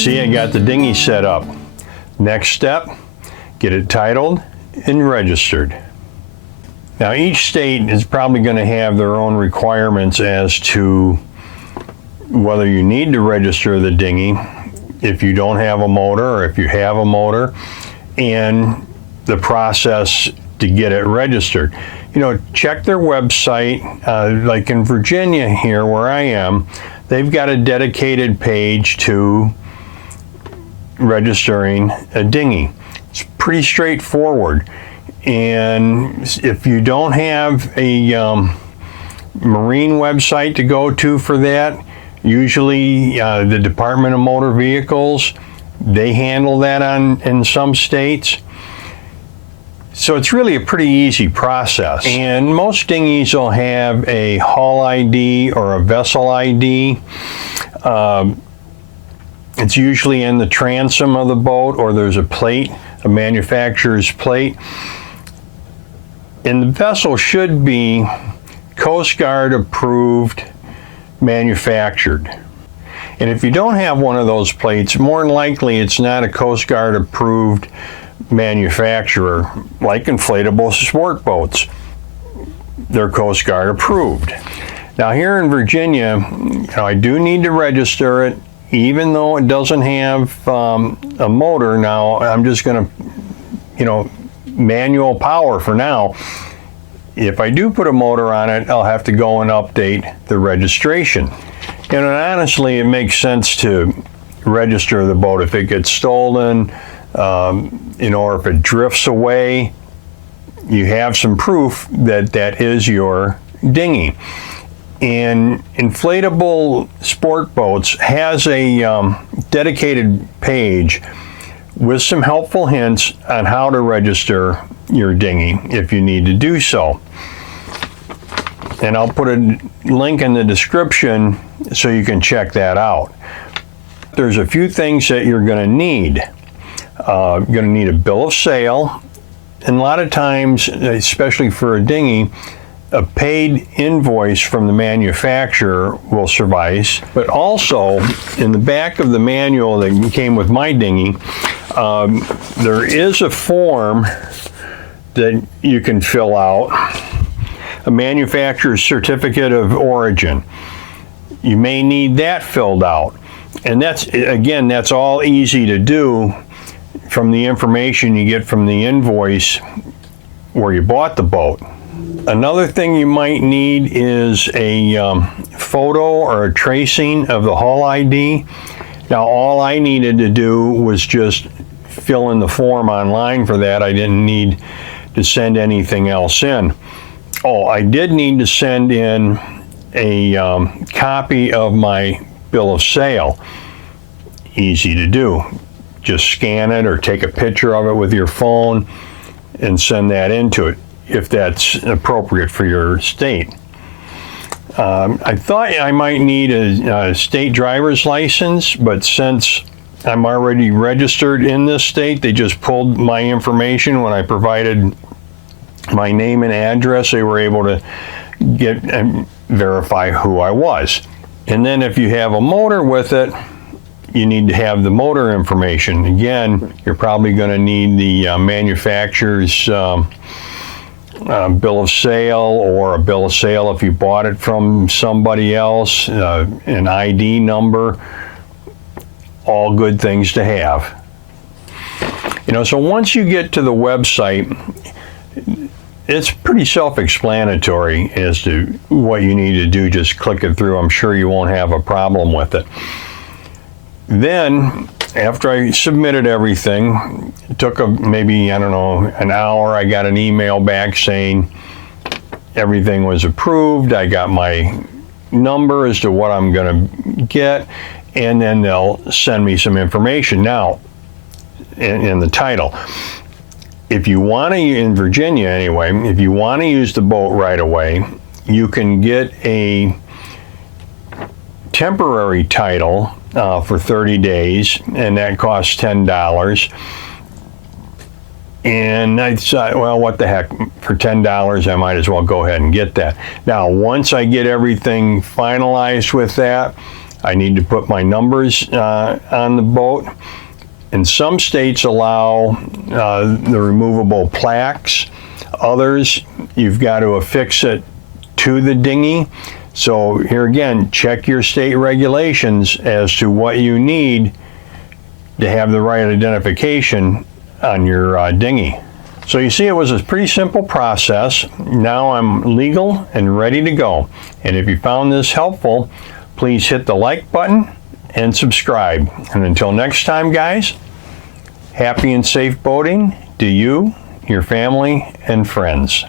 see, I got the dinghy set up. Next step, get it titled and registered. Now each state is probably going to have their own requirements as to whether you need to register the dinghy if you don't have a motor or if you have a motor, and the process to get it registered. You know, check their website. Like in Virginia here where I am, they've got a dedicated page to registering a dinghy. It's pretty straightforward. And if you don't have a marine website to go to for that, usually the Department of Motor Vehicles, they handle that in some states. So it's really a pretty easy process. And most dinghies will have a hull ID or a vessel ID. It's usually in the transom of the boat, or there's a plate, a manufacturer's plate. And the vessel should be Coast Guard approved, manufactured. And if you don't have one of those plates, more than likely it's not a Coast Guard approved manufacturer, like inflatable sport boats. They're Coast Guard approved. Now here in Virginia, I do need to register it, even though it doesn't have a motor. Now I'm just going to, manual power for now. If I do put a motor on it, I'll have to go and update the registration. And honestly, it makes sense to register the boat if it gets stolen, or if it drifts away. You have some proof that that is your dinghy. And Inflatable Sport Boats has a dedicated page with some helpful hints on how to register your dinghy if you need to do so. And I'll put a link in the description so you can check that out. There's a few things that you're going to need. You're going to need a bill of sale, and a lot of times, especially for a dinghy, a paid invoice from the manufacturer will suffice. But also, in the back of the manual that came with my dinghy, there is a form that you can fill out, a manufacturer's certificate of origin. You may need that filled out. And that's all easy to do from the information you get from the invoice where you bought the boat. Another thing you might need is a photo or a tracing of the hull ID. Now, all I needed to do was just fill in the form online for that. I didn't need to send anything else in. Oh, I did need to send in a copy of my bill of sale. Easy to do. Just scan it or take a picture of it with your phone and send that into it, if that's appropriate for your state. I thought I might need a state driver's license, but since I'm already registered in this state, they just pulled my information. When I provided my name and address, they were able to get and verify who I was. And then if you have a motor with it, you need to have the motor information. Again, you're probably going to need the manufacturer's bill of sale, or a bill of sale if you bought it from somebody else, an ID number. All good things to have. So once you get to the website, it's pretty self-explanatory as to what you need to do. Just click it through. I'm sure you won't have a problem with it. Then, after I submitted everything, it took maybe, an hour. I got an email back saying everything was approved. I got my number as to what I'm going to get, and then they'll send me some information. Now, in the title, if you want to, in Virginia anyway, if you want to use the boat right away, you can get a temporary title for 30 days, and that costs $10. And I thought, well, what the heck, for $10, I might as well go ahead and get that. Now, once I get everything finalized with that, I need to put my numbers on the boat. And some states allow the removable plaques. Others, you've got to affix it to the dinghy. So here again, check your state regulations as to what you need to have the right identification on your dinghy. So you see, it was a pretty simple process. Now I'm legal and ready to go. And if you found this helpful, please hit the like button and subscribe. And until next time, guys, happy and safe boating to you, your family, and friends.